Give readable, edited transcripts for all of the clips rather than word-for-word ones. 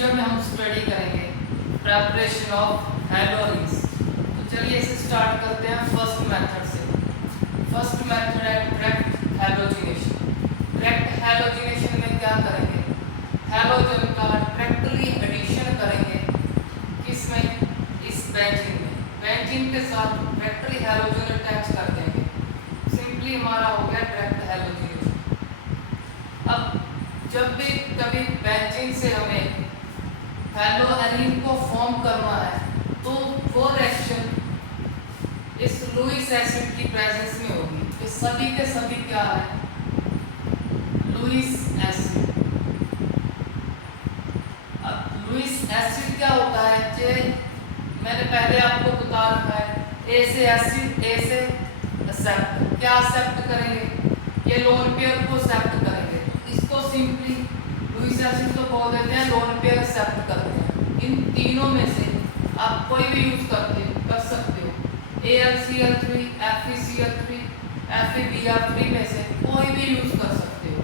Video में हम study करेंगे प्रेपरेशन ऑफ हैलोजेंस। तो चलिए इसे स्टार्ट करते हैं फर्स्ट मेथड से। फर्स्ट मेथड है डायरेक्ट हैलोजिनेशन। डायरेक्ट हैलोजिनेशन में क्या करेंगे, हैलोजन का डायरेक्टली एडिशन करेंगे किसमें, इस बेंजीन में। बेंजीन के साथ डायरेक्टली हैलोजन अटैच कर देंगे, सिंपली हमारा हो गया डायरेक्ट हैलोजिनेशन। अब जब भी कभी बेंजीन से हमें हैलोएरीन को फॉर्म करना है तो वो रिएक्शन इस लुईस एसिड की प्रेजेंस में होगी। ये सभी के सभी क्या है, लुईस एसिड। अब लुईस एसिड क्या होता है, जे मैंने पहले आपको बता रखा है, ए से एसिड, ए से एक्सेप्ट। क्या एक्सेप्ट करेंगे, ये लोन पेयर को एक्सेप्ट करेंगे। इसको सिंपली लुईस एसिड तो बोल देते हैं, लोन पेयर एक्सेप्ट करते हैं। इन तीनों में से आप कोई भी यूज कर सकते हो, AlCl3, FeCl3, FeBr3 में से कोई भी यूज कर सकते हो।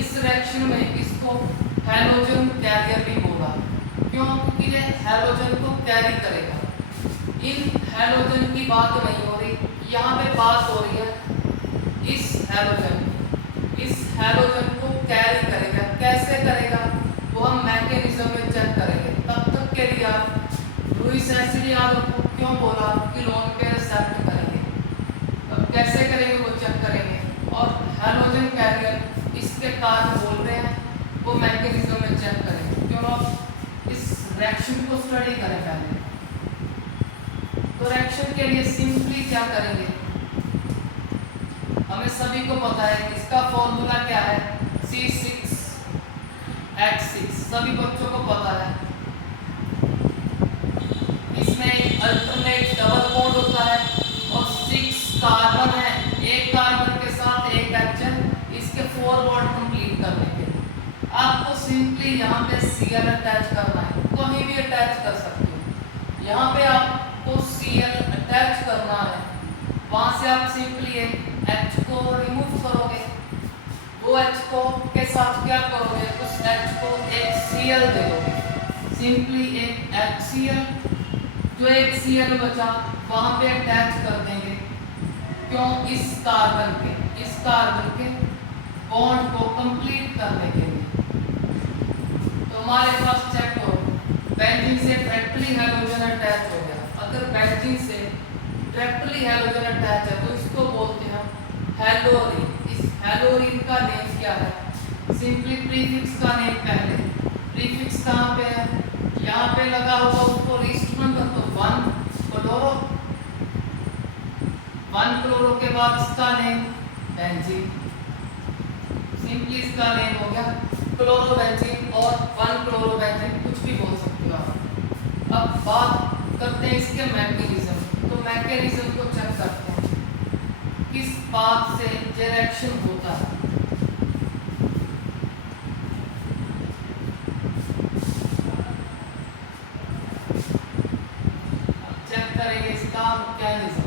इस रिएक्शन में इसको हैलोजन कैरियर भी बोला, क्यों? क्योंकि ये हैलोजन को कैरी करेगा। इन हैलोजन की बात नहीं हो रही, यहाँ पे बात हो रही है इस हैलोजन की। इस हैलोजन को कैरी करेगा, कैसे करेगा वो हम मैकेनिज्म में चेक करेंगे। तब तक के लिए आप लुईस एसिड याद रखो, क्यों बोला कि लोन पेयर एक्सेप्ट करेंगे। अब कैसे करेंगे वो चेक करेंगे, और हैलोजन कैरियर इसके कारण बोल रहे हैं वो मैकेनिज्म में चेक करेंगे। क्यों आप इस रिएक्शन को स्टडी करें पहले। तो रिएक्शन के लिए सिंपली क्या करेंगे, हमें सभी को पता है इसका फॉर्मूला क्या है, C6H6, सभी बच्चों को पता है। इसमें एक अल्टरनेट डबल बॉन्ड होता है और 6 कार्बन है, एक कार्बन के साथ एक HN, इसके 4 बॉन्ड कंप्लीट करने के लिए आपको सिंपली यहाँ पे Cl अटैच करना है। कहीं भी अटैच कर सकते हो, यहाँ पे आपको Cl अटैच करना है, वहां से आप सिंपली एक H को रिमूव करोगे। वो H को के साथ क्या करोगे, उस H को एक Cl दे दोगे, सिंपली एक HCl। जो एक Cl बचा वहां पे अटैच कर देंगे, क्यों? इस कार्बन के बॉन्ड को कंप्लीट करने के लिए। तो हमारे पास चेक करो, बेंजीन से डायरेक्टली हैलोजन अटैच हो गया। अगर बेंजीन से डायरेक्टली हैलोजन अटैच है तो इसको बोलते हैं हैलोरीन। इस हैलोरीन का नेम क्या है, सिंपली प्रीफिक्स का नेम पहले। प्रीफिक्स कहाँ पे है, यहाँ पे लगा होगा, उसको लिस्ट नंबर तो 1 क्लोरो के बाद इसका नेम बेंजीन, सिंपली इसका नेम हो गया क्लोरोबेंजीन और 1 क्लोरोबेंजीन, कुछ भी बोल सकते हो आप। अब बात करते हैं इसके मैकेनिज्म। तो मैकेनिज्म को चेक करते हैं, किस बात से रिएक्शन होता है। चेक करेंगे इसका मैकेनिज्म।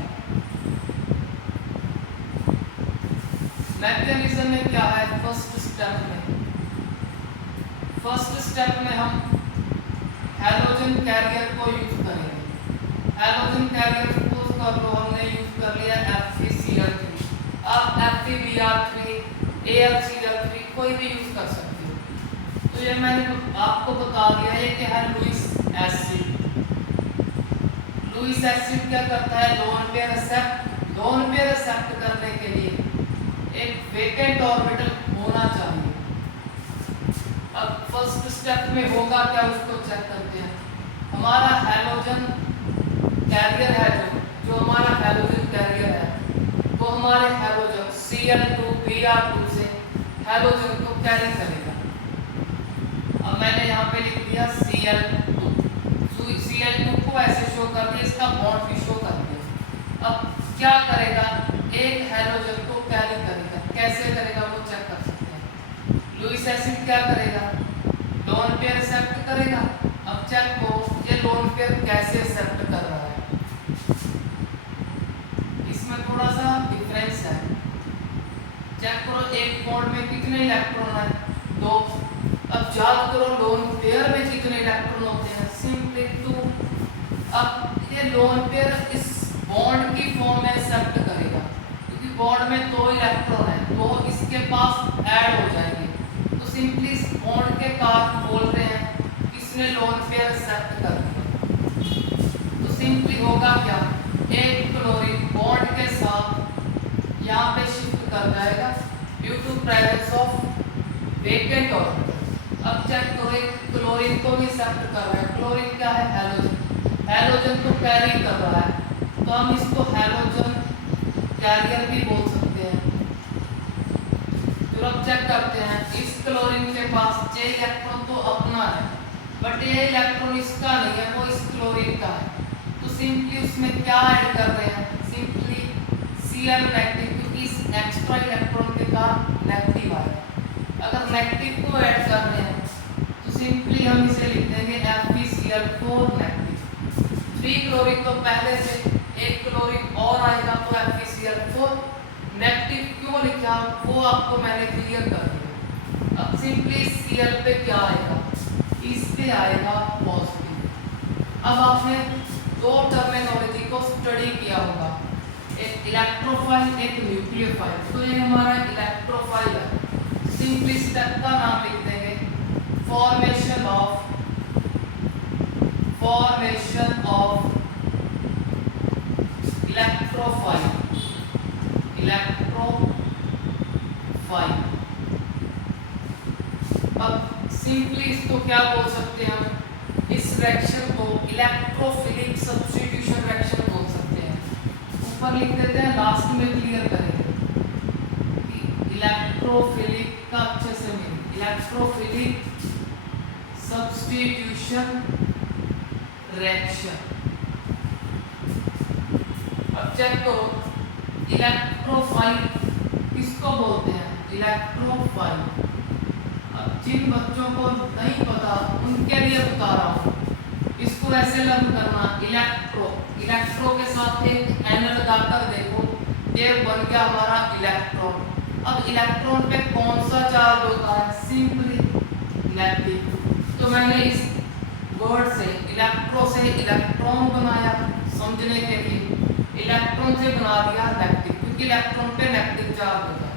मैकेनिज्म में क्या है, फर्स्ट स्टेप में हम हैलोजन कैरियर को यूज करेंगे। हैलोजन कैरियर सपोज कर लो हमने यूज कर लिया FeCl3, आप FeBr3, AlCl3 कोई भी यूज कर सकते हो। तो ये मैंने आपको बता दिया है कि है लुईस एसिड। लुईस एसिड क्या करता है, लोन पेयर एक्सेप्ट करने के लिए एक वेकेंट ऑर्बिटल होना चाहिए। अब फर्स्ट स्टेप में होगा क्या, उसको चेक करते हैं। हमारा हैलोजन कैरियर है, जो हमारा हैलोजन कैरियर है वो हमारे हैलोजन Cl2Br2 से हैलोजन को कैरी करेगा। अब मैंने यहाँ पे लिख दिया Cl2 को ऐसे शो कर दिया, इसका बॉन्ड भी शो कर दिया। अब क्या करेगा, एक हैलोजन को कैरी करेगा, कैसे करेगा वो चेक कर सकते हैं। लुईस एसिड क्या करेगा, लोन पेयर एक्सेप्ट करेगा। अब चेक को ये लोन पेयर कैसे एक्सेप्ट कर रहा है, इसमें थोड़ा सा डिफरेंस है। चेक करो, एक बॉन्ड में कितने इलेक्ट्रॉन है, 2। अब याद करो लोन पेयर में इलेक्ट्रॉन होते हैं सिंपली 2। अब ये लोन पेयर इस बॉन्ड की फॉर्म में एक्सेप्ट करेगा क्योंकि बॉन्ड में 2 इलेक्ट्रॉन है तो इसके पास ऐड हो जाएंगे। तो सिंपली इस बॉन्ड के कारण बोल रहे हैं किसने लोन पेयर एक्सेप्ट कर दिया। तो सिंपली होगा क्या, एक क्लोरीन बॉन्ड के साथ यहाँ पे शिफ्ट कर जाएगा due to presence of vacant orbital. अब चेक करो क्लोरीन को भी एक्सेप्ट कर रहा है। क्लोरीन क्या है, हैलोजन। हैलोजन को कैरी कर रहा है तो हम इसको हैलोजन कैरियर भी बोल सकते हैं। तो अब चेक करते हैं इस क्लोरीन के पास J इलेक्ट्रॉन तो अपना है बट ये इलेक्ट्रॉन इसका नहीं है, वो इस क्लोरीन का है। तो सिंपली उसमें क्या ऐड कर रहे हैं, सिंपली Cl नेगेटिव क्योंकि इस एक्स्ट्रा इलेक्ट्रॉन के साथ नेगेटिव आएगा। अगर नेगेटिव को ऐड कर रहे हैं तो सिंपली हम इसे लिख देंगे FeCl4 नेगेटिव। 3 क्लोरीन तो पहले से, एक क्लोरीन और आएगा तो FeCl4 नेगेटिव क्यों लिखा वो आपको मैंने क्लियर कर दिया। अब सिंपली Cl पे क्या आएगा, इस पे आएगा पॉजिटिव। अब आपने 2 टर्मिनोलॉजी को स्टडी किया होगा, एक इलेक्ट्रोफाइल एक न्यूक्लियोफाइल। तो ये हमारा इलेक्ट्रोफाइल है। सिंपली स्टेप का नाम लिख देंगे फॉर्मेशन ऑफ इलेक्ट्रोफाइल। अब सिंपली इसको क्या बोल सकते हैं हम, इस रिएक्शन को इलेक्ट्रोफिलिक सब्स्टिट्यूशन रिएक्शन बोल सकते हैं। ऊपर लिख देते हैं, लास्ट में क्लियर करेंगे इलेक्ट्रोफिलिक का अच्छे से मीनिंग, इलेक्ट्रोफिलिक सब्स्टिट्यूशन रिएक्शन। अब चेक करो इलेक्ट्रोफाइल किसको बोलते हैं, इलेक्ट्रोफाइल। अब जिन बच्चों को नहीं पता उनके लिए बता रहा हूँ, इसको ऐसे लर्न करना, इलेक्ट्रो के साथ एक एन लगाकर देखो, ये बन गया हमारा इलेक्ट्रॉन। अब इलेक्ट्रॉन पे कौन सा चार्ज होता है, सिंपली नेगेटिव। तो मैंने इस वर्ड से इलेक्ट्रो से इलेक्ट्रॉन बनाया समझने के लिए, इलेक्ट्रॉन से बना दिया नेगेटिव क्योंकि इलेक्ट्रॉन पे नेगेटिव चार्ज होता है।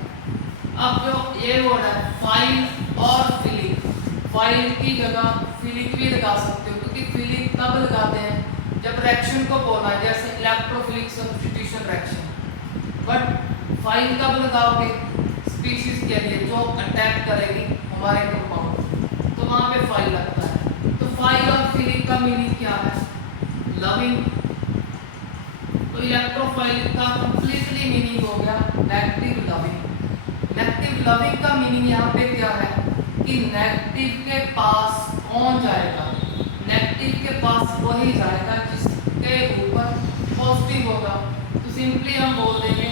अब जो ये वर्ड है फाइल और फिलिक, फाइल की जगह फिलिक भी लगा सकते हो क्योंकि फिलिक तब लगाते हैं जब रिएक्शन को बोलना है, जैसे electrophilic substitution reaction. But file कब लगाओगे, स्पीशीज के लिए जो अटैक करेगी हमारे कंपाउंड, तो वहां पे फाइल लगता है। तो फाइल और फिलिक का मीनिंग क्या है, लविंग। तो इलेक्ट्रोफाइल का कंप्लीटली मीनिंग हो गया नेगेटिव लविंग। नेगेटिव लविंग का मीनिंग यहाँ पे क्या है कि नेगेटिव के पास कौन जाएगा, नेगेटिव के पास वही जाएगा जिसके ऊपर पॉजिटिव होगा। तो सिंपली हम बोल देंगे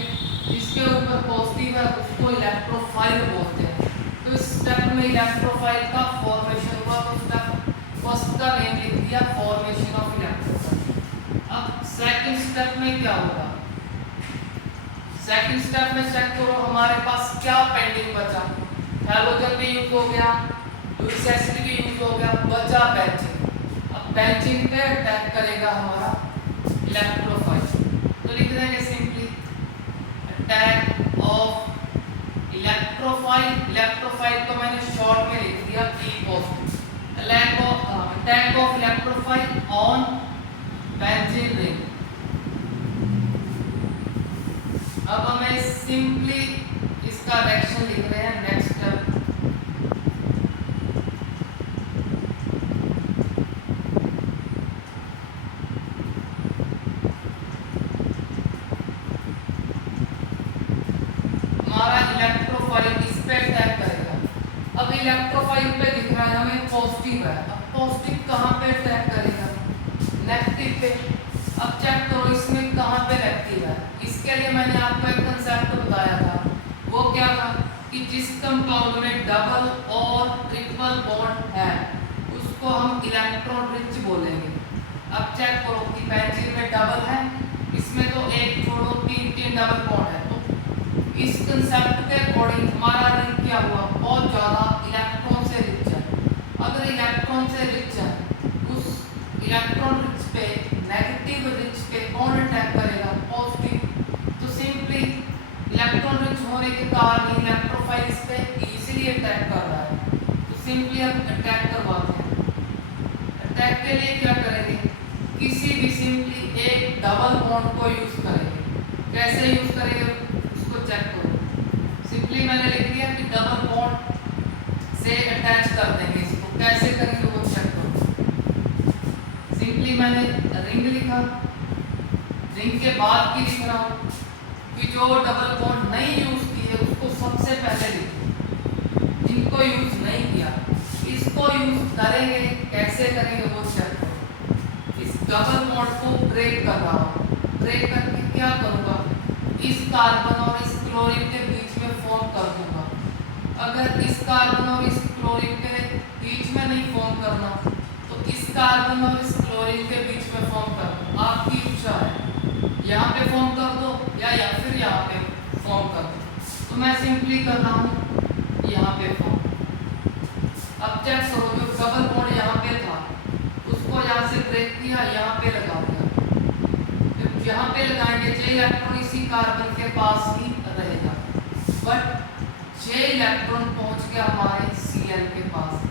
जिसके ऊपर पॉजिटिव है उसको इलेक्ट्रोफाइल बोलते हैं। तो इस स्टेप में इलेक्ट्रोफाइल का फॉर्मेशन हुआ, तो स्टेप फर्स्ट का नेम लिख दिया फॉर्मेशन ऑफ इलेक्ट्रोफाइल। अब सेकंड स्टेप में क्या होगा, सेकंड स्टेप में चेक करो हमारे पास क्या पेंडिंग बचा, हैलोजन भी यूज हो गया, लुईस एसिड भी यूज हो गया, बचा बेंजीन। अब बेंजीन पे अटैक करेगा हमारा इलेक्ट्रोफाइल। तो लिख देंगे simply attack of electrophile. Electrophile को मैंने शॉर्ट में लिख दिया E positive. Attack of electrophile on benzene ring. अब हमें सिंपली इसका रिएक्शन लिख रहे हैं नेक्स्ट स्टेप। हमारा इलेक्ट्रोफाइल इस पे अटैक करेगा। अब इलेक्ट्रोफाइल पे दिख रहा है हमें पॉजिटिव है, अब पॉजिटिव कहाँ पे अटैक करेगा, नेगेटिव पे। अब चेक करो इसमें कहाँ पे नेगेटिव है। इसके लिए मैंने आपको एक कंसेप्ट बताया था, वो क्या था कि जिस कंपाउंड में डबल और ट्रिपल बॉन्ड है उसको हम इलेक्ट्रॉन रिच बोलेंगे। अब चेक करो कि बेंजीन में डबल है, इसमें तो एक छोड़ो 3 डबल बॉन्ड है। तो इस कंसेप्ट के अकॉर्डिंग हमारा रिंग क्या हुआ, बहुत ज़्यादा इलेक्ट्रॉन से रिच है। अगर इलेक्ट्रॉन से रिच है इलेक्ट्रॉन रिच पे, नेगेटिव रिच पे कौन अटैक करेगा? पॉजिटिव। तो सिंपली इलेक्ट्रॉन रिच होने के कारण इलेक्ट्रोफाइल इस पे इजीली अटैक कर रहा है, तो सिंपली हम अटैक करवाते हैं। अटैक के लिए क्या करेंगे? किसी भी सिंपली एक डबल बॉन्ड को यूज करेंगे। कैसे यूज करेंगे उसको चेक करो। सिंपली मैंने लिख दिया कि डबल बॉन्ड से अटैच कर देंगे इसको। कैसे करेंगे वो चेक करो। सिंपली मैंने रिंग लिखा, रिंग के बाद की लिख रहा हूँ कि जो डबल बॉन्ड नहीं यूज की है उसको सबसे पहले लिखो। इनको यूज नहीं किया, इसको यूज करेंगे। कैसे करेंगे वो चेक करो। इस डबल बॉन्ड को ब्रेक कर रहा हूँ। ब्रेक करके क्या करूँगा? इस कार्बन और इस क्लोरीन के बीच में फॉर्म कर दूंगा। अगर इस कार्बन और इस क्लोरीन के बीच में नहीं फॉर्म करना तो इस कार्बन और इस क्लोरीन के बीच में फॉर्म कर दो। आपकी इच्छा है, यहाँ पे फॉर्म कर दो या फिर यहाँ पे फॉर्म कर दो। तो मैं सिंपली कर रहा हूँ यहाँ पे फॉर्म। अब चेक करो, जो डबल बॉन्ड यहाँ पे था उसको यहाँ से ब्रेक किया, यहाँ पे लगा दिया। जब यहाँ पे लगाएंगे जे इलेक्ट्रॉन इसी कार्बन के पास ही रहेगा, बट जे इलेक्ट्रॉन पहुंच गया हमारे Cl के पास।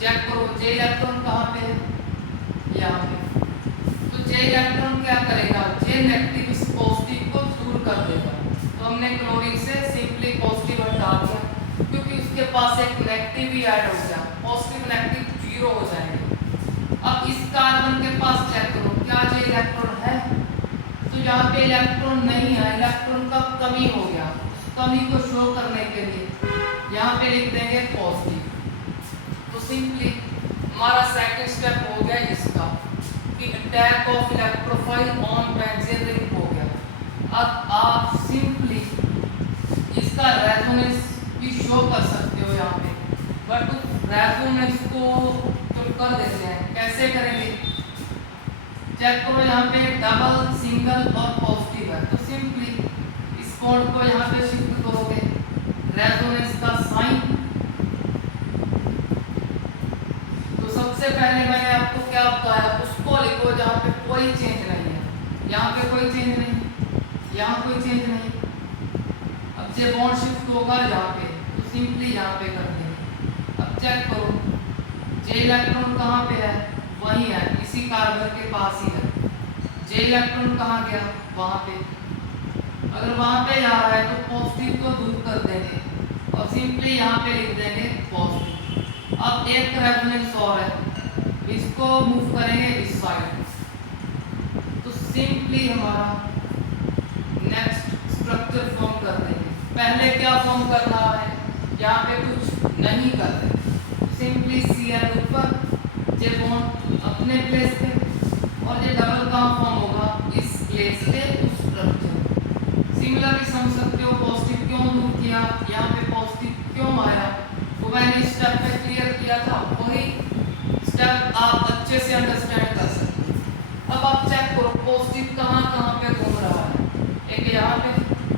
चेक करो जे इलेक्ट्रॉन कहाँ पे है? यहाँ पे। तो जे इलेक्ट्रॉन क्या करेगा? जे नेगेटिव इस पॉजिटिव को दूर कर देगा। तो हमने क्लोरीन से सिंपली पॉजिटिव हटा दिया, क्योंकि उसके पास एक नेगेटिव ही ऐड हो गया। पॉजिटिव नेगेटिव जीरो हो जाएंगे। अब इस कार्बन के पास चेक करो, क्या जे इलेक्ट्रॉन है? तो यहाँ पे इलेक्ट्रॉन नहीं है, इलेक्ट्रॉन का कमी हो गया। कमी को शो करने के लिए यहाँ पे लिख देंगे पॉजिटिव। तो सिंपली हमारा सेकंड स्टेप हो गया इसका कि attack of electrophile on benzene ring हो गया। अब आप सिंपली इसका रेजोनेंस भी शो कर सकते हो यहाँ पे, बट उस रेजोनेंस को तो कर देते हैं। कैसे करेंगे? चेक करो, यहाँ पे डबल, सिंगल और पॉजिटिव है। तो सिंपली इस बॉन्ड को यहाँ पे शिफ्ट करोगे, रेजोनेंस का साइन। तो सबसे पहले मैंने आपको क्या बताया, उसको लिखो जहाँ पे कोई चेंज नहीं है। यहाँ पे कोई चेंज नहीं, यहाँ कोई चेंज नहीं। अब जे बॉन्ड शिफ्ट होगा यहाँ पे, तो सिंपली यहाँ पे कर देंगे। अब चेक करो, जे इलेक्ट्रॉन कहाँ पे है? वही है, इसी कार्बन के पास ही है। जे इलेक्ट्रॉन कहाँ गया? वहाँ पे। अगर वहाँ पे जा रहा है तो पॉजिटिव को दूर कर देंगे और सिंपली यहाँ पे लिख देंगे पॉजिटिव। अब एक रेजोनेंस और है, इसको मूव करेंगे इस साइड। तो सिंपली हमारा नेक्स्ट स्ट्रक्चर फॉर्म कर देंगे। पहले क्या फॉर्म करना है? यहाँ पे कुछ नहीं करते, सिंपली Cl ऊपर, जे बॉन्ड अपने प्लेस पे, और ये डबल कहाँ फॉर्म होगा? इस प्लेस पे उस स्ट्रक्चर। सिमिलरली समझ सकते हो पॉजिटिव क्यों दूर किया, यहाँ पे पॉजिटिव क्यों आया, वो मैंने इस स्टेप पे क्लियर किया था। वही स्टेप आप अच्छे से अंडरस्टैंड कर सकते हो। अब आप चेक करो पॉजिटिव कहाँ कहाँ पे घूम रहा है। एक यहाँ पे,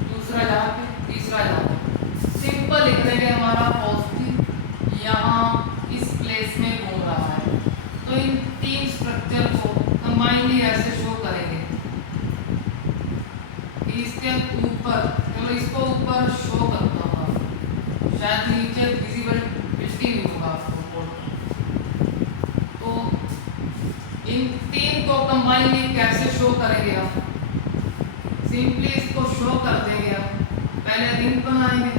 दूसरा यहाँ पे, तीसरा यहाँ पे। सिंपल लिख देंगे हमारा पॉजिटिव यहाँ इस प्लेस में घूम रहा है। तो इन तीन स्ट्रक्चर को कंबाइनली ऐसे शो करेंगे। इसके ऊपर, चलो इसको ऊपर शो करता हूँ, शायद नीचे विजिबिलिटी भी होगा आपको। तो इन तीन को कंबाइनली कैसे शो करेंगे आप? सिंपली इसको शो कर देंगे आप। पहले रिंग बनाएंगे,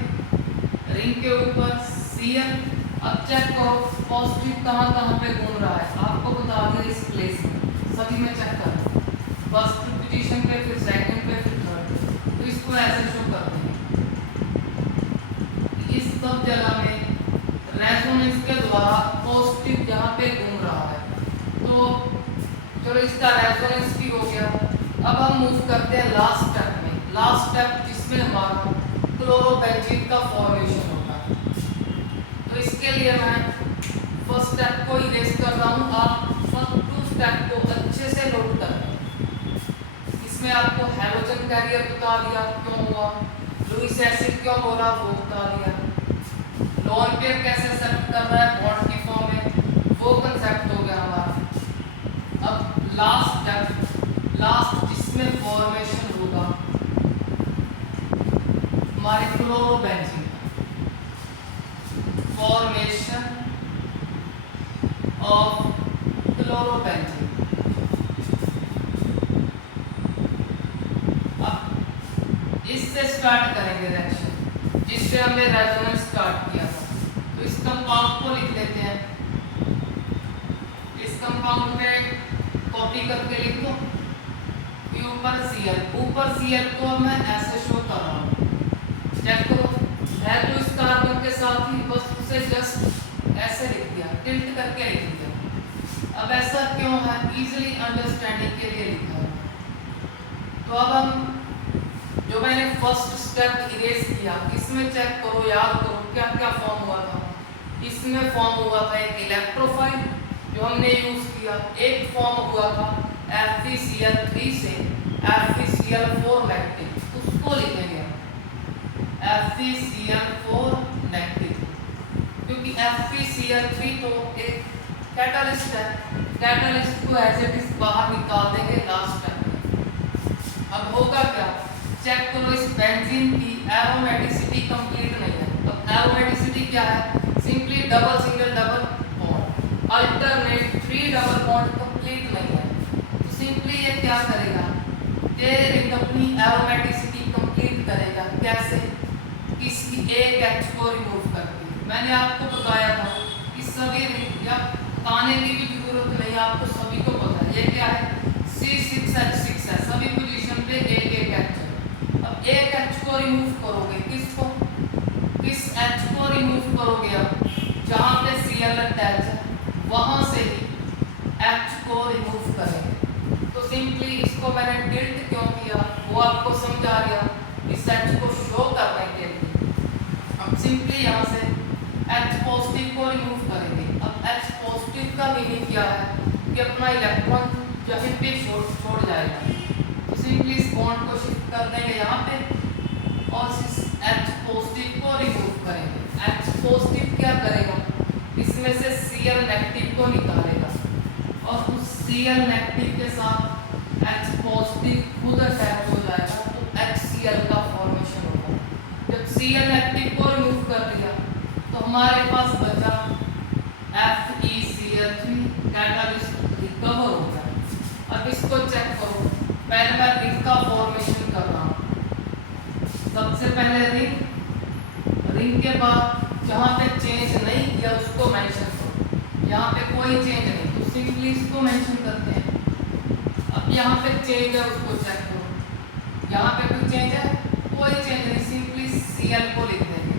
रिंग के ऊपर Cl। अब चेक करो पॉजिटिव कहाँ कहाँ पे घूम रहा है, आपको बता दिया इस प्लेस में। सभी में चेक करो, फर्स्ट पोजीशन पे, फिर सेकंड पे, फिर थर्ड। तो इसको ऐसे शो कर देंगे। इस सब जगह में रेजोनेंस के द्वारा पॉजिटिव जहाँ पे घूम रहा है। तो चलो इसका रेजोनेंस भी हो गया। अब हम मूव करते हैं लास्ट स्टेप में। लास्ट स्टेप जिसमें हमारा क्लोरोबेंजीन का फॉर्मेशन होगा। तो इसके लिए मैं फर्स्ट स्टेप को इरेज कर रहा हूँ। आप फर्स्ट टू स्टेप को अच्छे से नोट कर लें। इसमें आपको हैलोजन कैरियर बता दिया क्यों हुआ, लुईस एसिड क्यों हो रहा वो बता दिया, लोन पेयर कैसे सेट कर रहा है बॉन्ड की फॉर्म में, वो कंसेप्ट हो गया हमारा। अब ऑफ क्लोरोबेंजीन। अब इससे स्टार्ट करेंगे रिएक्शन जिससे हमने रेजोनेंस स्टार्ट किया था। तो इस कंपाउंड को लिख लेते हैं, इस कंपाउंड पे कॉपी करके लिख दो। ऊपर Cl को मैं ऐसे शो कर रहा हूँ, चेक करो, है तो इस कार्बन के साथ ही, बस उसे जस्ट ऐसे लिख दिया, टिल्ट करके लिख दिया। अब ऐसा क्यों है? इजीली अंडरस्टैंडिंग के लिए लिखा है। तो अब हम जो मैंने फर्स्ट स्टेप इरेज किया, इसमें चेक करो, याद करो क्या क्या फॉर्म हुआ था। इसमें फॉर्म हुआ था एक इलेक्ट्रोफाइल जो हमने यूज किया, एक फॉर्म हुआ था FeCl3 से FeCl4 नेगेटिव, उसको लिखेंगे FeCl4 नेगेटिव, क्योंकि FeCl3 तो एक कैटलिस्ट है, कैटलिस्ट को एज इट इज बाहर निकाल देंगे लास्ट टाइम में। अब होगा क्या, चेक करो, इस बेंजीन की एरोमेटिसिटी कंप्लीट नहीं है। अब एरोमेटिसिटी क्या है? Simply double single double bond, alternate 3 double bond complete नहीं है। तो सिंपली ये क्या करेगा, ये रिंग अपनी एरोमेटिसिटी कंप्लीट करेगा। कैसे? इसकी एक H को रिमूव करके। मैंने आपको बताया था कि सभी रिंग, या बताने की भी जरूरत नहीं, आपको सभी को पता है। ये क्या है? C6H6 है, सभी पोजीशन पे एक एक H है। अब एक H को रिमूव करोगे, किसको, किस H को रिमूव करोगे? अब जहाँ पे Cl अटैच है वहां से ही H को रिमूव करेंगे। तो सिंपली इसको मैंने टिल्ट क्यों किया वो आपको समझा गया, इस H को शो करने के लिए। अब सिंपली यहाँ से H पॉजिटिव को रिमूव करेंगे। अब H पॉजिटिव का मीनिंग क्या है कि अपना इलेक्ट्रॉन जहीं पे छोड़ जाएगा। तो सिंपली इस बॉन्ड को शिफ्ट कर देंगे यहाँ पे और इस H पॉजिटिव को रिमूव करेंगे। H पॉजिटिव क्या करेगा, इसमें से Cl नेगेटिव को निकालेगा और उस Cl नेगेटिव के साथ H पॉजिटिव खुद अटैच हो जाएगा, तो HCl का फॉर्मेशन होगा। जब Cl नेगेटिव को रिमूव कर दिया तो हमारे पास बचा FeCl3, कैटलिस्ट रिकवर हो गया। अब इसको चेक करो, पहले मैं रिंग का फॉर्मेशन कर रहा हूँ। सबसे पहले रिंग के बाद जहाँ पे चेंज नहीं किया उसको मेंशन करो। यहाँ पे कोई चेंज नहीं तो सिंपली इसको मेंशन करते हैं। अब यहाँ पे चेंज है उसको चेक करो, यहाँ पे कोई चेंज है, कोई चेंज नहीं, सिंपली Cl को लिख देंगे।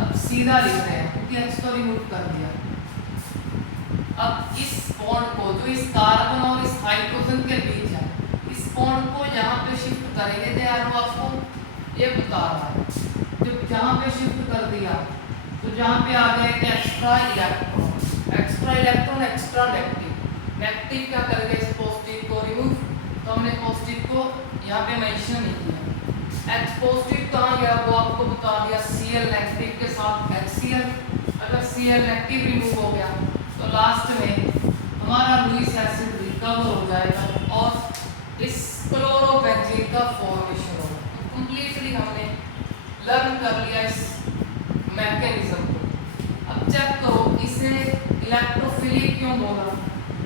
अब सीधा लिख रहे हैं क्योंकि H को रिमूव कर दिया। अब इस बॉन्ड को जो इस कार्बन और इस हाइड्रोजन के बीच है, इस बॉन्ड को यहाँ पे शिफ्ट करेंगे। तो यार वो आपको ये बता रहा है, जब जहाँ पे शिफ्ट कर दिया तो जहाँ पे आ गए extra electron, extra electron, extra negative. Negative क्या करेंगे, इस पॉजिटिव को रिमूव, तो हमने पॉजिटिव को यहाँ पे मेंशन नहीं किया। H पॉजिटिव कहाँ गया वो आपको बता दिया, Cl नेगेटिव के साथ HCl। अगर Cl नेगेटिव रिमूव हो गया तो लास्ट में हमारा लुईस एसिड रिकवर हो जाएगा और इस क्लोरोबेंजीन का फॉर्मेशन होगा। तो कंप्लीटली हमने लर्न कर लिया इस मैकेनिज्म को। अब चेक करो, इसे इलेक्ट्रोफिलिक क्यों बोला,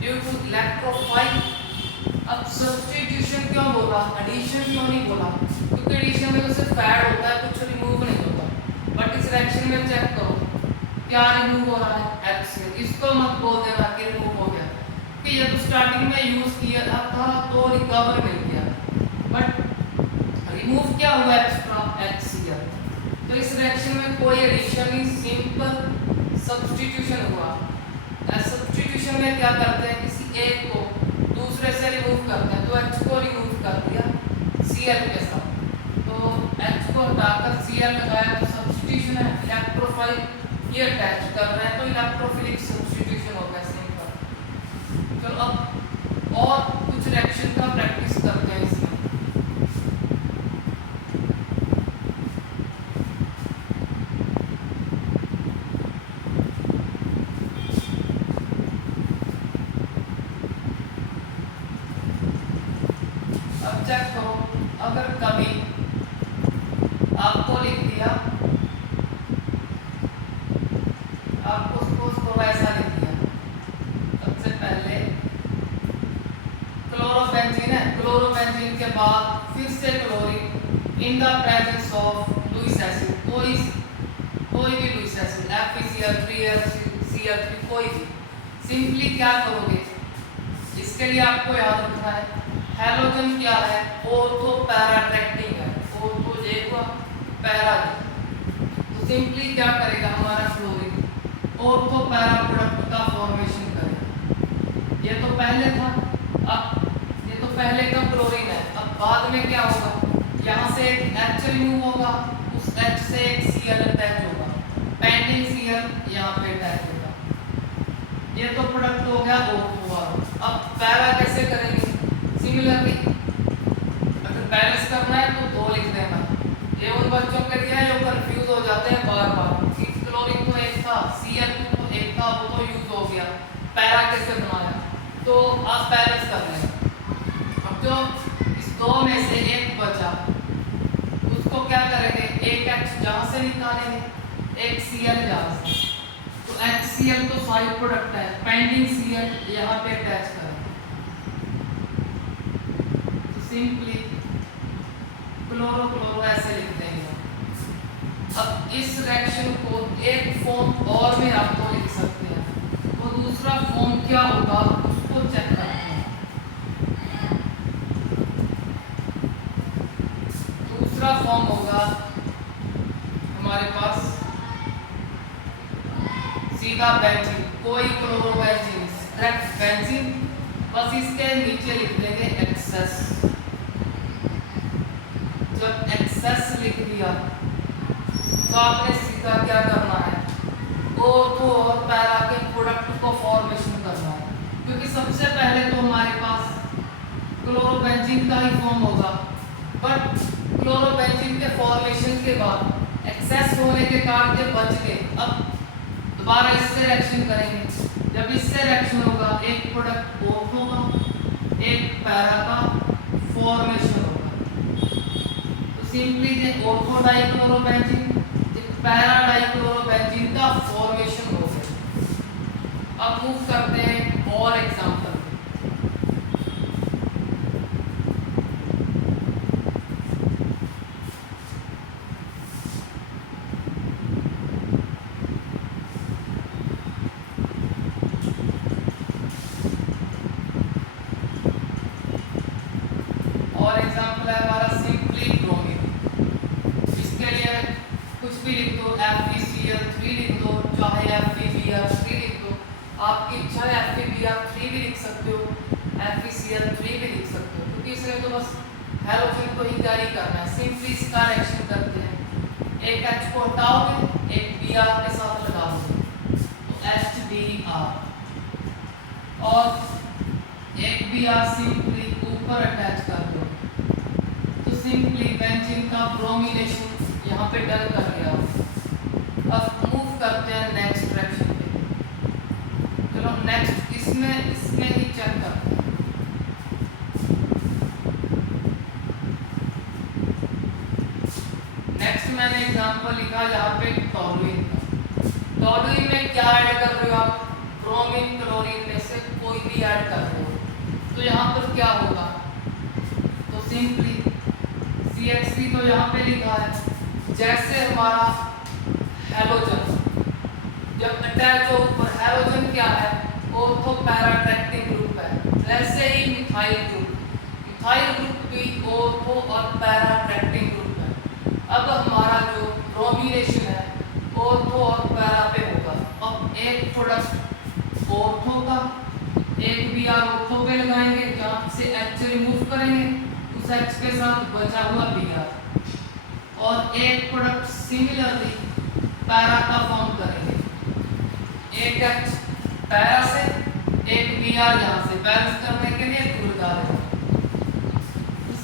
ड्यू टू इलेक्ट्रोफाइल। अब सब्स्टिट्यूशन क्यों बोला, एडिशन क्यों नहीं बोला, क्योंकि एडिशन में तो सिर्फ ऐड होता है, कुछ रिमूव नहीं होता। बट इस रिएक्शन में चेक करो क्या रिमूव हो रहा है, HCl। इसको मत बोल देना कि रिमूव हो गया, कि ये तो स्टार्टिंग में यूज किया था तो रिकवर मिल गया, बट रिमूव क्या हुआ, एक्स्ट्रा HCl। तो इस रिएक्शन में कोई एडिशन नहीं, सिंपल सब्स्टिट्यूशन हुआ। सब्स्टिट्यूशन में क्या करते हैं, किसी एक को दूसरे से रिमूव करते हैं। तो H को रिमूव कर दिया Cl के साथ, तो H को हटाकर Cl लगाया, तो सब्स्टिट्यूशन है। इलेक्ट्रोफाइल ये अटैच कर रहे हैं तो इलेक्ट्रोफिलिक सब्स्टिट्यूशन हो गया, सिंपल। चलो अब और कुछ रिएक्शन का प्रैक्टिस करते हैं इसमें। अब चेक करो, अगर कभी आपको लिख दिया, आपको उसको ऐसा लिख दिया, in the presence of Lewis acid, कोई भी लुईस एसिड FeCl 3Cl3 कोई भी, सिंपली क्या करोगे, इसके लिए आपको याद रखना है हैलोजन क्या है, ऑर्थो पैरा अट्रैक्टिंग है, ऑर्थो जे को पैरा जे, तो सिंपली क्या करेगा हमारा क्लोरीन ऑर्थो पैरा प्रोडक्ट का फॉर्मेशन करेगा। ये तो पहले था, अब ये तो पहले का क्लोरीन है, अब बाद में क्या होगा, यहाँ से एक H रिमूव होगा, उस H से एक Cl अटैच होगा, पेंडिंग Cl यहाँ पे अटैच होगा, ये तो प्रोडक्ट हो गया ऑर्थो वाला। अब पैरा कैसे करेंगे, सिमिलरली अगर बैलेंस करना है तो 2 लिख देना। ये उन बच्चों के लिए जो कंफ्यूज हो जाते हैं बार बार कि क्लोरीन तो एक था, Cl2 तो एक था, वो तो यूज हो गया, पैरा कैसे बनाया, तो आप बैलेंस कर लें। अब जो इस 2 में से एक बचा उसको क्या करेंगे, एक H जहाँ से निकालेंगे, एक Cl जहाँ से, तो HCl तो साइड प्रोडक्ट है, पेंडिंग Cl यहाँ पे अटैच करें, तो सिंपली क्लोरो क्लोरो ऐसे लिख देंगे। अब इस रिएक्शन को एक फॉर्म और में आपको लिख सकते हैं, वो दूसरा फॉर्म क्या होगा उसको चेक करते हैं। दूसरा फॉर्म होगा हमारे पास सीधा बेंजीन, कोई क्लोरोबेंजीन डायरेक्ट बेंजीन, बस इसके नीचे लिख देंगे एक्सेस। जब एक्सेस लिख दिया तो आपने सीधा क्या करना है, ऑर्थो और पैरा के प्रोडक्ट को फॉर्मेशन करना है, क्योंकि सबसे पहले तो हमारे पास क्लोरोबेंजीन का ही फॉर्म होगा, बट क्लोरोबेंजीन के फॉर्मेशन के बाद एक्सेस होने के कारण ये बच गए, अब दोबारा इससे रिएक्शन करेंगे, जब इससे रिएक्शन होगा एक प्रोडक्ट ऑर्थो का एक पैरा का फॉर्मेशन होगा, तो सिंपली ये ऑर्थो डाइक्लोरोबेंजीन पैरा डाइक्लोरोबेंजीन का फॉर्मेशन हो गया। अब मूव करते हैं और एग्जांपल, और एग्जांपल है हमारा सिंपली ब्रोमीन, इसके लिए कुछ भी लिख दो, FeCl3 लिख दो, चाहे FeBr3 लिख दो, आपकी इच्छा है FeBr3 भी लिख सकते हो, FeCl3 भी लिख सकते हो, क्योंकि इसमें तो बस हैलोजन को ही कैरी करना है। सिंपली इसका रिएक्शन करते हैं, एक H को हटाओगे एक Br के साथ लगा दोगे तो HBr, और एक Br सिंपली ऊपर अटैच कर दो, तो सिंपली बेंजीन का ब्रोमिनेशन यहाँ पे डन कर दिया। अब मूव करते हैं नेक्स्ट रिएक्शन पे, चलो नेक्स्ट इसमें ही चेक करते हैं। नेक्स्ट मैंने एग्जांपल लिखा यहाँ पे टॉलुइन का, टॉलुइन में क्या ऐड कर रहे हो आप, ब्रोमीन क्लोरीन में से कोई भी ऐड कर रहे हो, तो यहाँ पर क्या होगा, तो सिंपली CH3 तो यहाँ पे लिखा है, जैसे हमारा हैलोजन जब अटैच हो ऊपर, हैलोजन क्या है, ऑर्थो पैरा अट्रैक्टिंग ग्रुप है, वैसे ही मिथाइल ग्रुप भी ऑर्थो और पैरा अट्रैक्टिंग ग्रुप है। अब हमारा जो ब्रोमिनेशन है ऑर्थो और पैरा पे होगा, अब एक प्रोडक्ट ऑर्थो का एक Br ऑर्थो पे लगाएंगे, जहाँ से H रिमूव करेंगे, उस H के साथ बचा हुआ Br, और एक प्रोडक्ट सिमिलरली पैरा का फॉर्म करेंगे, एक H पैरा से एक Br यहाँ से बैलेंस करने के लिए दूर डालेंगे,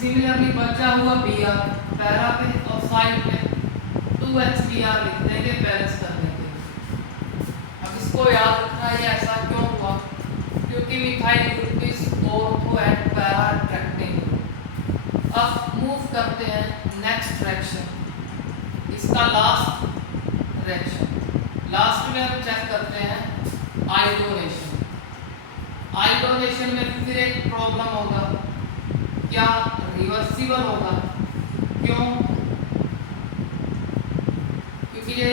सिमिलरली बचा हुआ Br पैरा पे और साइड पे 2HBr लिख देंगे बैलेंस करने के लिए। अब इसको याद रखना है ऐसा क्यों हुआ, क्योंकि methyl group is ortho and para attracting group. अब मूव करते हैं नेक्स्ट रिएक्शन, इसका लास्ट रिएक्शन, लास्ट में हम चेक करते हैं आयोडोनेशन। आयोडोनेशन में फिर एक प्रॉब्लम होगा, क्या रिवर्सिबल होगा, क्यों? क्योंकि ये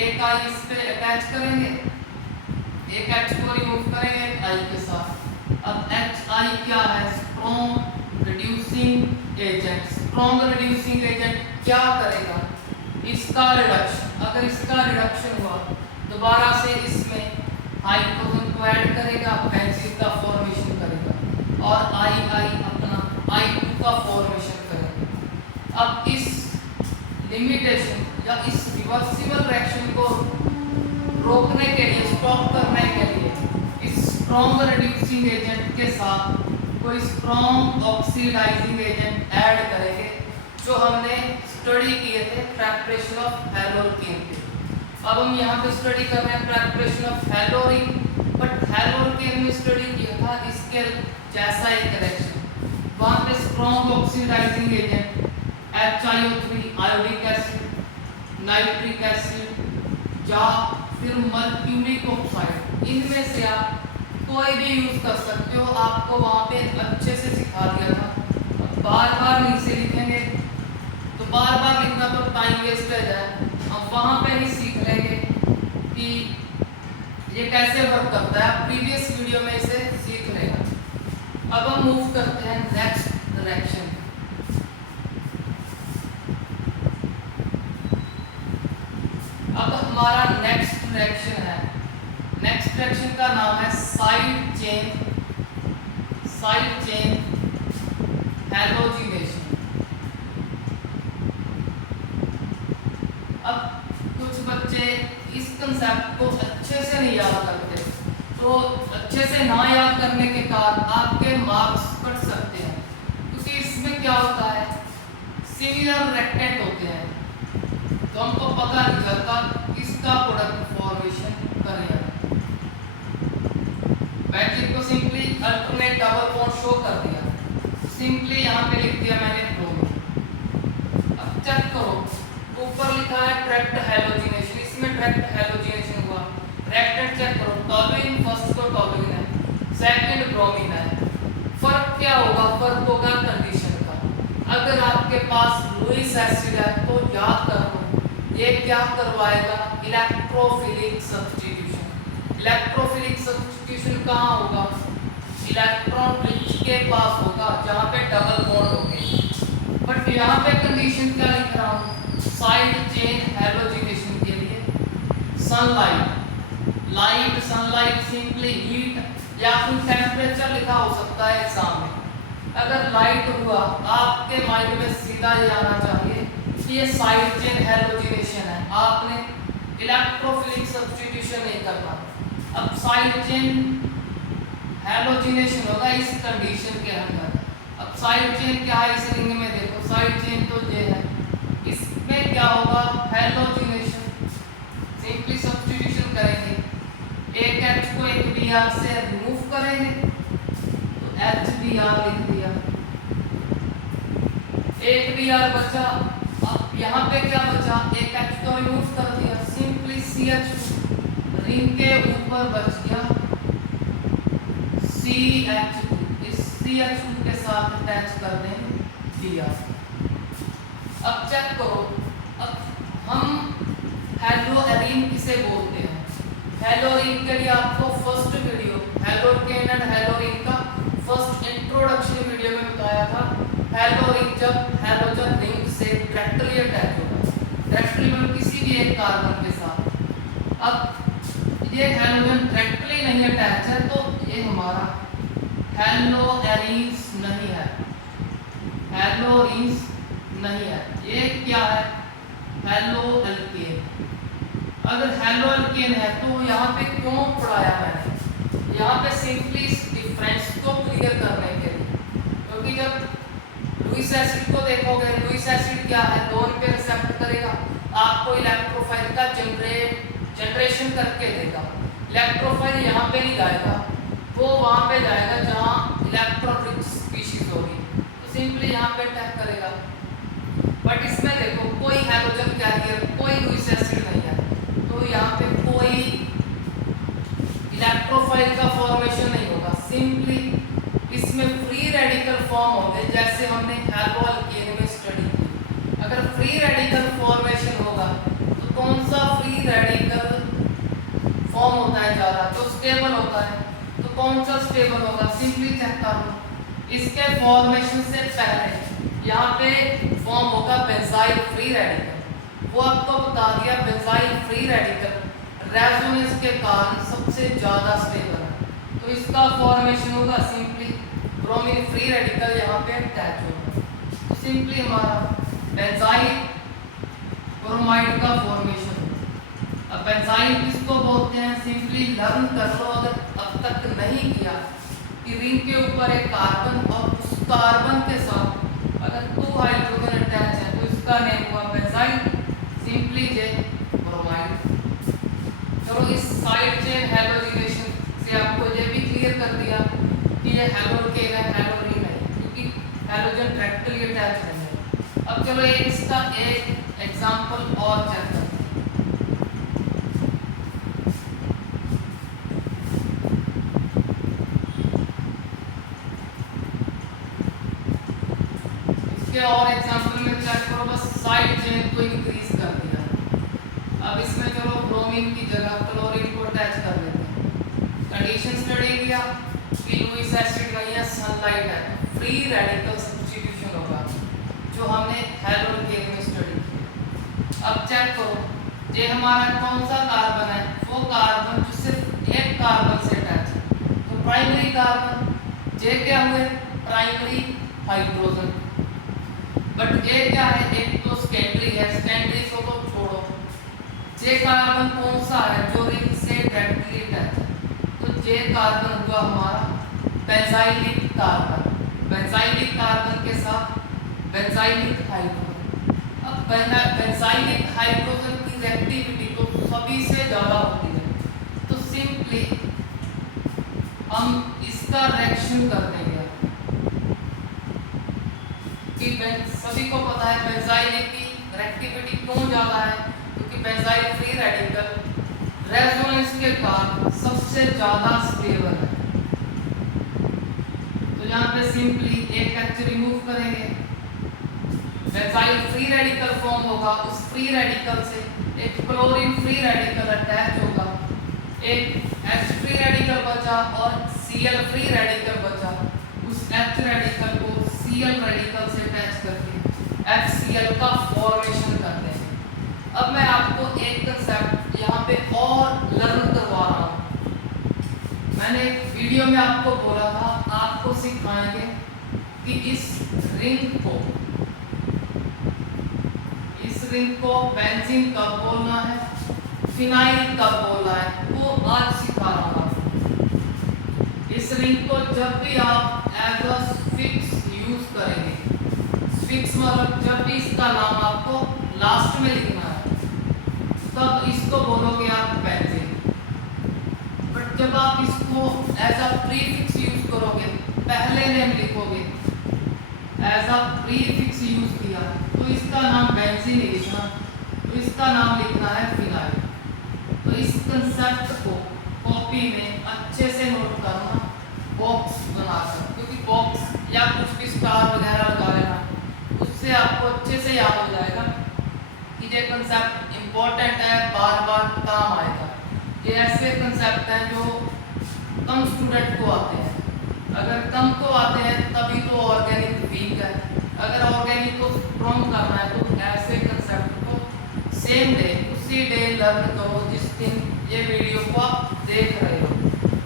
एक आई इस पे अटैच करेंगे, एक H को रिमूव करेंगे एक I के साथ। अब HI क्या है? Strong reducing agent. Strong reducing agent क्या करेगा? इसका रिडक्शन, अगर इसका रिडक्शन हुआ दोबारा से इसमें हाइड्रोजन को ऐड करेगा, बेंजीन का फॉर्मेशन करेगा और आई अपना I2 का फॉर्मेशन करेगा। अब इस लिमिटेशन या इस रिवर्सिबल रिएक्शन को रोकने के लिए, स्टॉप करने के लिए इस स्ट्रॉन्ग रिड्यूसिंग एजेंट के साथ कोई स्ट्रॉन्ग ऑक्सीडाइजिंग एजेंट ऐड करेंगे, जो हमने स्टडी किए थे प्रेपरेशन ऑफ हैलोकेन के। अब हम यहाँ पे स्टडी कर रहे हैं प्रेपरेशन ऑफ हैलोरिन, बट हैलोकेन में स्टडी किया था इसके जैसा एक रिएक्शन। वहाँ पे strong oxidising agent HiO3 iodic acid, nitric acid या फिर मर्क्यूरिक ऑक्साइड, इनमें से आप कोई भी यूज कर सकते हो। आपको वहाँ पे अच्छे से सिखा दिया था। बार बार नीचे लिखेंगे तो बार बार लिखना तो टाइम वेस्ट हो जाए। हम वहाँ पे ही सीख लेंगे कि ये कैसे वर्क करता है। प्रीवियस वीडियो में इसे सीख लेगा। अब हम मूव करते हैं नेक्स्ट रिएक्शन। अब हमारा नेक्स्ट रिएक्शन है, नेक्स्ट रिएक्शन का नाम है साइड चेन हैलोजिनेशन। अब कुछ बच्चे इस कंसेप्ट को अच्छे से नहीं याद करते, तो अच्छे से ना याद करने के कारण आपके मार्क्स कट सकते हैं, क्योंकि इसमें क्या होता है, सिमिलर रेक्टेंट होते हैं, तो हमको पता नहीं चलता किसका प्रोडक्ट फॉर्मेशन करेगा। बेंजीन को simply alternate double bond show कर दिया, सिंपली यहाँ पे लिख दिया मैंने ब्रोमीन। अब चेक करो, ऊपर लिखा है डायरेक्ट हैलोजिनेशन, इसमें डायरेक्ट हैलोजिनेशन हुआ। रिएक्टेंट चेक करो, टॉलुइन फर्स्ट तो टॉलुइन है, सेकंड ब्रोमीन है। फर्क क्या होगा? फर्क होगा कंडीशन का। अगर आपके पास लुईस एसिड है तो याद करो ये क्या करवाएगा? Electrophilic substitution. इलेक्ट्रोफिलिक सब्स्टिट्यूशन कहाँ होगा? इलेक्ट्रॉन रिच के पास होगा, जहाँ पे डबल बॉन्ड होंगे। बट यहाँ पे कंडीशन क्या लिख रहा हूँ? साइड चेन हैलोजिनेशन के लिए सनलाइट सिंपली हीट या फिर टेम्परेचर लिखा हो सकता है एग्जाम में। अगर लाइट हुआ आपके माइंड में सीधा ये आना चाहिए कि ये साइड चेन हैलोजिनेशन है, आपने इलेक्ट्रोफिलिक सब्स्टिट्यूशन नहीं करना। अब साइड चेन हैलोजिनेशन होगा इस कंडीशन के अंदर। अब साइड चेन क्या है? इस रिंग में देखो, साइड चेन तो ये है, इसमें क्या होगा? हैलोजिनेशन। सिंपली सब्स्टिट्यूशन करेंगे, एक H को एक Br से रिमूव करेंगे तो HBr लिख दिया, एक Br बचा। अब यहाँ पे क्या बचा? एक H को रिमूव कर दिया, सिंपली CH2 रिंग के ऊपर बच गया CH2, इस CH2 के साथ अटैच कर देंगे Br। अब चेक करो, अब हम हैलोएरीन किसे बोलते हैं? हैलोरीन के लिए आपको फर्स्ट वीडियो हैलोकेन एंड हैलोरीन का फर्स्ट इंट्रोडक्शन वीडियो में बताया था। हैलोरीन जब हैलोजन रिंग से डायरेक्टली अटैच होगा, डायरेक्टली में किसी भी एक कार्बन के साथ। अब ये हैलोजन डायरेक्टली नहीं अटैच है तो ये हमारा हैलोएरीन्स नहीं है, हैलोरीन्स नहीं है। ये क्या है? हैलोएल्केन। अगर हैलोएल्केन है तो यहाँ पे क्यों पढ़ाया मैंने? यहाँ पे सिंपली इस डिफरेंस को क्लियर करने के लिए, क्योंकि जब लुईस एसिड को देखोगे, लुईस एसिड क्या है? दोनों पे एक्सेप्ट करेगा, आपको इलेक्ट्रोफाइल का जनरेशन करके देगा। इलेक्ट्रोफाइल यहाँ पे नहीं जाएगा, वो वहाँ पे जाएगा जहाँ इलेक्ट्रॉन रिच स्पीशीज होगी, तो सिंपली यहाँ पे अटैक करेगा। बट इसमें देखो कोई हैलोजन कैरियर, कोई लुईस एसिड नहीं है, तो यहाँ पे कोई इलेक्ट्रोफाइल का फॉर्मेशन नहीं होगा। सिंपली इसमें फ्री रेडिकल फॉर्म होंगे, जैसे हमने फ्री रेडिकल फॉर्मेशन होगा तो कौन सा फ्री रेडिकल फॉर्म होता है ज़्यादा, जो स्टेबल होता है, तो कौन सा स्टेबल होगा? सिंपली चेक कर लो, इसके फॉर्मेशन से पहले यहाँ पे फॉर्म होगा बेंजाइल फ्री रेडिकल। वो आपको बता दिया बेंजाइल फ्री रेडिकल रेजोनेंस के कारण सबसे ज़्यादा स्टेबल है, तो इसका फॉर्मेशन होगा सिंपली ब्रोमीन फ्री रेडिकल यहाँ पे अटैच होगा। तो सिंपली हमारा बेंजाइल ब्रोमाइड का फॉर्मेशन। अब बेंजाइल किसको बोलते हैं? सिंपली लर्न कर लो अगर अब तक नहीं किया कि रिंग के ऊपर एक कार्बन और उस कार्बन के साथ अगर 2 हाइड्रोजन अटैच है तो इसका नेम हुआ बेंजाइल सिंपली जे ब्रोमाइड। चलो इस साइड चेन हैलोजिनेशन से आपको ये भी क्लियर कर दिया कि ये हैलोकेन है, हैलोरीन है, क्योंकि हैलोजन डायरेक्टली अटैच नहीं है। अब चलो इसका एक एग्जांपल और चेक करते हैं। इसके और एग्जांपल में चेक करो, बस साइड चेन को इंक्रीज कर दिया। अब इसमें चलो ब्रोमीन की जगह क्लोरीन को अटैच कर देते हैं। कंडीशन स्टडी किया कि लुईस एसिड का यह सनलाइट है, फ्री रेडिकल सब्स्टिट्यूशन होगा जो हमने हैलोकेन में स्टडी किया। अब चेक करो ये हमारा कौन सा कार्बन है? वो कार्बन जो सिर्फ एक कार्बन से अटैच है, तो प्राइमरी कार्बन। जे क्या हुए? Primary hydrogen. बट ये क्या है? एक तो सेकेंडरी है, सेकेंडरी को तो छोड़ो। जे कार्बन कौन सा है जो रिंग से डायरेक्टली अटैच है? तो जे कार्बन हुआ हमारा बेंजाइलिक कार्बन, बेंजाइलिक कार्बन के साथ बेंजाइलिक हाइड्रोजन। अब बेंजाइलिक हाइड्रोजन की रिएक्टिविटी तो सभी से ज़्यादा होती है, तो सिंपली हम इसका रिएक्शन कर देंगे कि सभी को पता है बेंजाइलिक की रिएक्टिविटी क्यों ज़्यादा है, क्योंकि बेंजाइल फ्री रेडिकल रेजोनेंस के कारण सबसे ज़्यादा स्टेबल है। तो यहाँ पे सिंपली एक एच रिमूव करेंगे, बेंजाइल फ्री रेडिकल फॉर्म होगा, उस फ्री रेडिकल से एक क्लोरीन फ्री रेडिकल अटैच होगा, एक H फ्री रेडिकल बचा और Cl फ्री रेडिकल बचा। उस H रेडिकल को Cl रेडिकल से अटैच करके HCl का फॉर्मेशन करते हैं। अब मैं आपको एक कंसेप्ट यहाँ पे और लर्न करवा रहा हूँ। मैंने वीडियो में आपको बोला था आपको सिखाएंगे कि इस रिंग को बेंजीन कब बोलना है, फिनाइल कब बोलना है, वो आज सिखा रहा हूँ। इस रिंग को जब भी आप एज अ फिक्स यूज करेंगे, फिक्स मतलब जब भी इसका नाम आपको लास्ट में लिखना है तब इसको बोलोगे आप बेंजीन। बट जब आप इसको एज अ प्रीफिक्स यूज करोगे, पहले नेम लिखोगे, एज अ प्रीफिक्स यूज किया तो इसका नाम बेंजीन नहीं लिखना, तो इसका नाम लिखना है फिनाइल। तो इस कंसेप्ट को कॉपी में अच्छे से नोट करना, बॉक्स बनाकर, क्योंकि बॉक्स या कुछ भी स्टार वगैरह लगा लेना, उससे आपको अच्छे से याद हो जाएगा कि ये कंसेप्ट इम्पोर्टेंट है, बार बार काम आएगा। ये ऐसे कंसेप्ट हैं जो कम स्टूडेंट को आते हैं, अगर कम को आते हैं तभी तो ऑर्गेनिक वीक है। अगर ऑर्गेनिक को स्ट्रॉन्ग करना है तो ऐसे कंसेप्ट को सेम डे उसी डे लर्न करो जिस दिन ये वीडियो को आप देख रहे हो,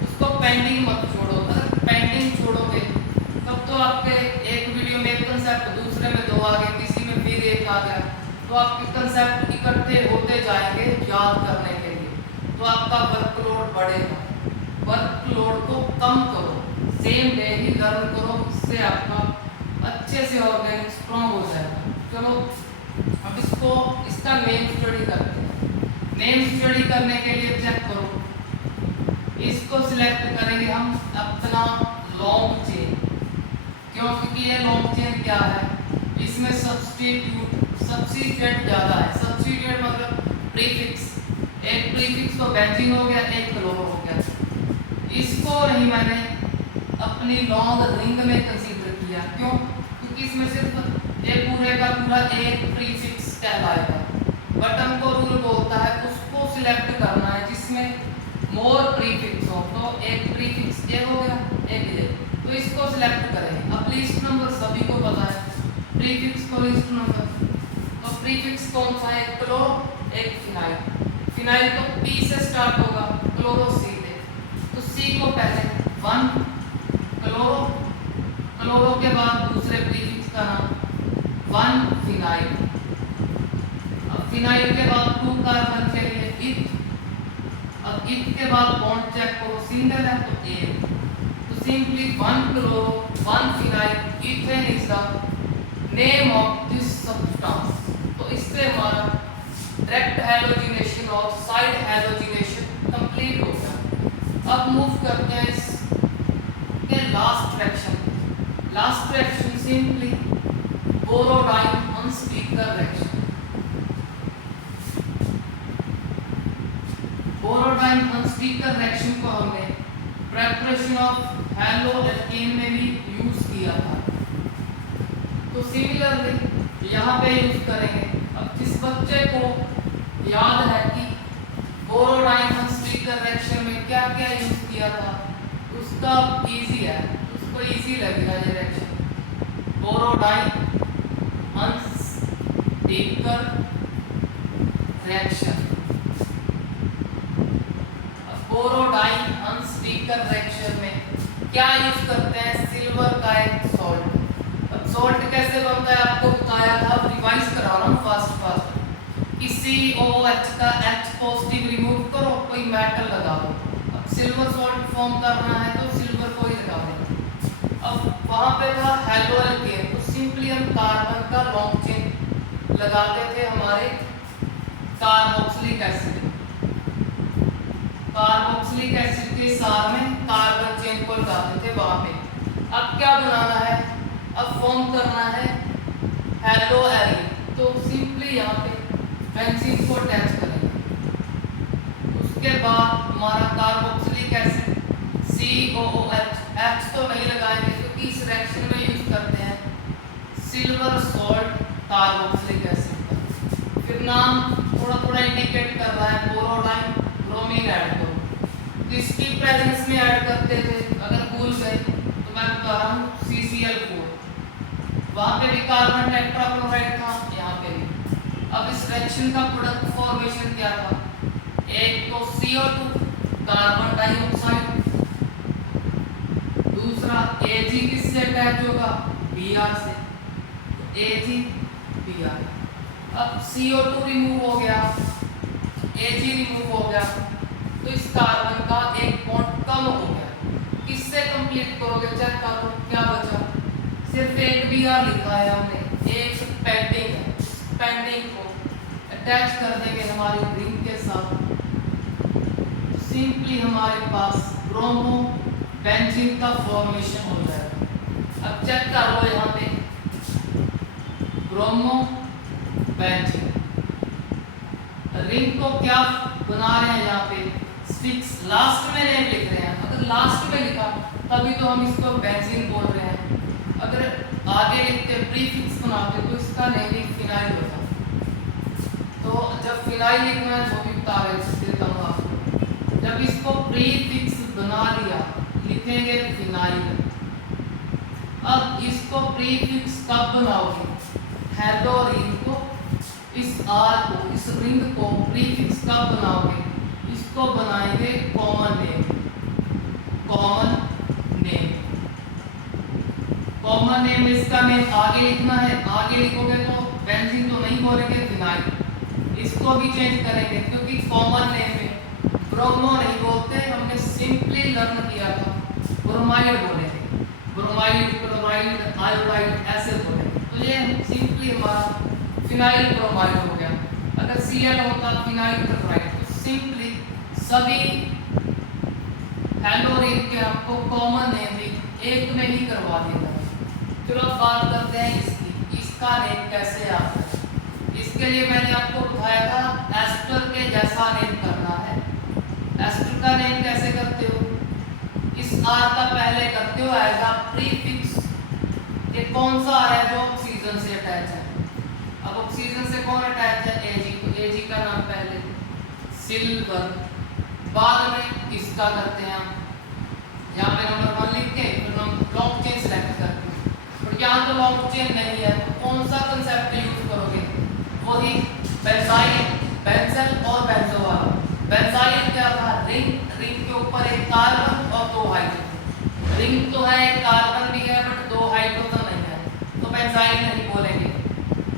उसको पेंडिंग मत छोड़ो। अगर पेंडिंग छोड़ोगे तब तो आपके एक वीडियो में एक कंसेप्ट, दूसरे में 2 आ गए, किसी में फिर 1 आ गया, तो आपके कंसेप्ट इकट्ठे होते जाएंगे याद करने के लिए, तो आपका वर्कलोड बढ़ेगा। वर्कलोड को कम करो, सेम डे ही लर्न करो, इससे आपका अच्छे से ऑर्गेनिक स्ट्रॉन्ग हो जाएगा। चलो अब इसका नेम स्टडी करते हैं। नेम स्टडी करने के लिए चेक करो, इसको सिलेक्ट करेंगे हम अपना लॉन्ग चेन। क्यों? क्योंकि ये लॉन्ग चेन क्या है, इसमें सब्स्टिट्यूएंट ज़्यादा है। सब्स्टिट्यूएंट मतलब प्रीफिक्स, एक प्रीफिक्स तो बेंजीन हो गया, एक क्लोरो हो गया। इसको नहीं मैंने अपनी लॉन्ग रिंग में कंसीडर किया। क्यों? क्योंकि इसमें सिर्फ ये पूरे का पूरा एक प्रीफिक्स कहलाएगा। बट हमको रूल बोलता है उसको सिलेक्ट करना है जिसमें मोर प्रीफिक्स हो। तो एक प्रीफिक्स ये हो गया, एक ये, तो इसको सिलेक्ट करें। अब लिस्ट नंबर सभी को पता है, प्रीफिक्स को लिस्ट नंबर। तो प्रीफिक्स कौन सा है? क्लोरो, एक फिनाइल। फिनाइल तो पी से स्टार्ट होगा, क्लोरो सी से। तो सी को पहले 1 क्लोरो, क्लोरो के बाद दूसरे प्रीफिक्स का नाम 1 फिनाइल। अब फिनाइल के बाद 2 कार्बन के लिए इथ। अब इथ के बाद बॉन्ड चेक करो, सिंगल है तो ए। तो simply 1 chloro 1 phenyl ethane is the name of this substance. तो इससे हमारा डायरेक्ट हैलोजिनेशन और साइड हैलोजिनेशन कंप्लीट हो गया। अब मूव करते हैं इसके last reaction. Last reaction simply Borodin Hunsdiecker reaction. Borodin Hunsdiecker reaction को हमने प्रिपरेशन ऑफ हैलोएल्केन में भी यूज किया था। तो सिमिलरली यहाँ पे यूज करेंगे। अब जिस बच्चे को याद है कि बोरोडाइन अनस्पीकर रिएक्शन में क्या क्या यूज किया था, उसका इजी है, उसको इजी लगेगा ये reaction. Borodin Hunsdiecker reaction. Borodin Hunsdiecker reaction में क्या यूज करते हैं? सिल्वर का एक सॉल्ट। अब सॉल्ट कैसे बनता है आपको बताया था, रिवाइज करा रहा हूँ फास्ट। किसी OH का H पॉजिटिव रिमूव करो, कोई मेटल लगा दो। अब सिल्वर सॉल्ट फॉर्म करना है तो सिल्वर को ही लगा देंगे। अब वहां पे था हैलोएल्केन, तो सिंपली हम कार्बन का लॉन्ग चेन लगाते थे हमारे कार्बोक्सिलिक एसिड। कार्बोक्सिलिक एसिड के साथ में कार्बन चेन को लगाते थे वहां पे। अब क्या बनाना है? अब फॉर्म करना है हैलोएरिन। तो सिंपली यहाँ पे बेंजीन को अटैच करेंगे। उसके बाद हमारा कार्बोक्सिलिक एसिड COOH, H तो नहीं लगाएंगे क्योंकि इस रिएक्शन में यूज करते हैं सिल्वर सॉल्ट कार्बोक्सिलिक एसिड का। फिर नाम थोड़ा थोड़ा इंडिकेट कर रहा है, बोरोडाइन ब्रोमीन ऐड करो। तो इसकी प्रेजेंस में ऐड करते थे, अगर भूल गए तो मैं बता रहा हूँ CCl4। वहां पे भी कार्बन टेट्राक्लोराइड था, यहाँ पे भी। अब इस रिएक्शन का प्रोडक्ट फॉर्मेशन क्या था? एक तो CO2 कार्बन डाइऑक्साइड, दूसरा Ag किससे अटैच होगा? Br से, तो AgBr। अब CO2 रिमूव हो गया, Ag रिमूव हो गया, तो इस कार्बन का एक बॉन्ड कम हो गया। किससे कंप्लीट करोगे? चेक करो क्या बचा। सिर्फ एक Br लिखा है हमने, एक पेंडिंग है। पेंडिंग को अटैच कर देंगे हमारी रिंग के साथ। सिंपली हमारे पास ब्रोमो बेंजीन का फॉर्मेशन हो जाएगा। अब चेक कर लो यहाँ पे ब्रोमो बेंजीन। रिंग को क्या बना रहे हैं यहाँ पे? स्टिक्स। लास्ट में नेम लिख रहे हैं। अगर लास्ट में लिखा तभी तो हम इसको बेंजीन बोल रहे हैं। अगर आगे लिखते प्रीफिक्स बनाते तो इसका नेम ही फिनाइल होता। तो जब फिनाइल लिखना है वो भी बता देता हूँ आपको। जब इसको प्रीफिक्स बना लिया लिखेंगे फिनाइल। अब इसको प्रीफिक्स कब बनाओगे? हैलोरिन को, इस R को, इस रिंग को प्रीफिक्स कब बनाओगे? इसको बनाएंगे common name. Common name, common name इसका नेम आगे लिखना है। आगे लिखोगे तो बेंजीन तो नहीं बोलेंगे, फिनाइल। इसको भी चेंज करेंगे क्योंकि कॉमन नेम में ब्रोमो नहीं बोलते, हमने सिंपली लर्न किया था ब्रोमाइड बोलेंगे। ब्रोमाइड, क्लोराइड, आयोडाइड ऐसे बोलेंगे। तो ये सिंपली हमारा फिनाइल ब्रोमाइड हो गया। अगर Cl होता फिनाइल क्लोराइड, तो सिंपली सभी हैलोरिन के आपको कॉमन नेम एक में ही करवा देगा। चलो अब बात करते हैं इसकी, इसका नेम कैसे आता है। इसके लिए मैंने आपको बताया था एस्टर के जैसा नेम करना है। एस्टर का नेम कैसे करते हो? इस R का पहले करते हो एज अ प्रीफिक्स। ये कौन सा R है जो ऑक्सीजन से अटैच है? अब अब ऑक्सीजन से कौन अटैच है, Ag, तो Ag का नाम पहले सिल्वर, बाद में इसका करते हैं हम यहाँ पे नंबर 1 लिख के फिर हम लॉन्ग चेन सेलेक्ट करते हैं, और यहाँ तो लॉन्ग चेन नहीं है तो कौन सा कंसेप्ट यूज करोगे, वही बेंजाइन, बेंजल और बेंजोल। बेंजाइन क्या था, रिंग, रिंग के ऊपर एक कार्बन और 2 हाइड्रोजन, रिंग तो है एक कार्बन भी है बट 2 हाइड्रोजन नहीं है, तो बेंजाइन नहीं बोलेंगे।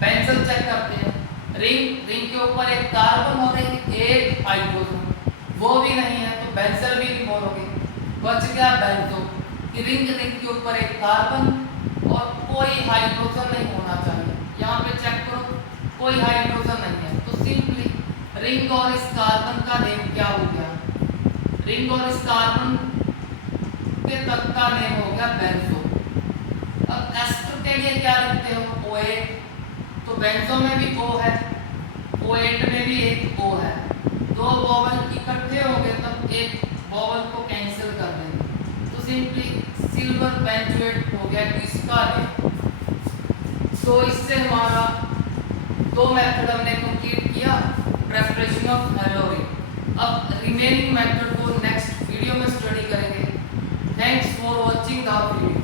बेंजल चेक करते हैं, रिंग, रिंग के ऊपर एक कार्बन और एक हाइड्रोजन, वो भी नहीं है तो बेंजल भी नहीं बोलोगे। बच गया बेंजो, कि रिंग, रिंग के ऊपर एक कार्बन और कोई हाइड्रोजन नहीं होना चाहिए। यहाँ पे चेक करो कोई हाइड्रोजन नहीं है, तो सिंपली रिंग और इस कार्बन का नेम क्या हो गया, रिंग और इस कार्बन के तक का नेम हो गया बेंजो। अब एस्टर के लिए क्या लिखते हो, O8, तो बेंजो में भी O है, O8 में भी एक O है, 2 वोवेल इकट्ठे हो गए तब एक वोवेल को कैंसिल कर देंगे, तो सिंपली सिल्वर बेंजोएट हो गया इसका नेम। तो इससे हमारा 2 मेथड हमने कंप्लीट किया, प्रिपरेशन ऑफ हेलोरिन। अब रिमेनिंग मेथड को नेक्स्ट वीडियो में स्टडी करेंगे। Thanks for watching the video.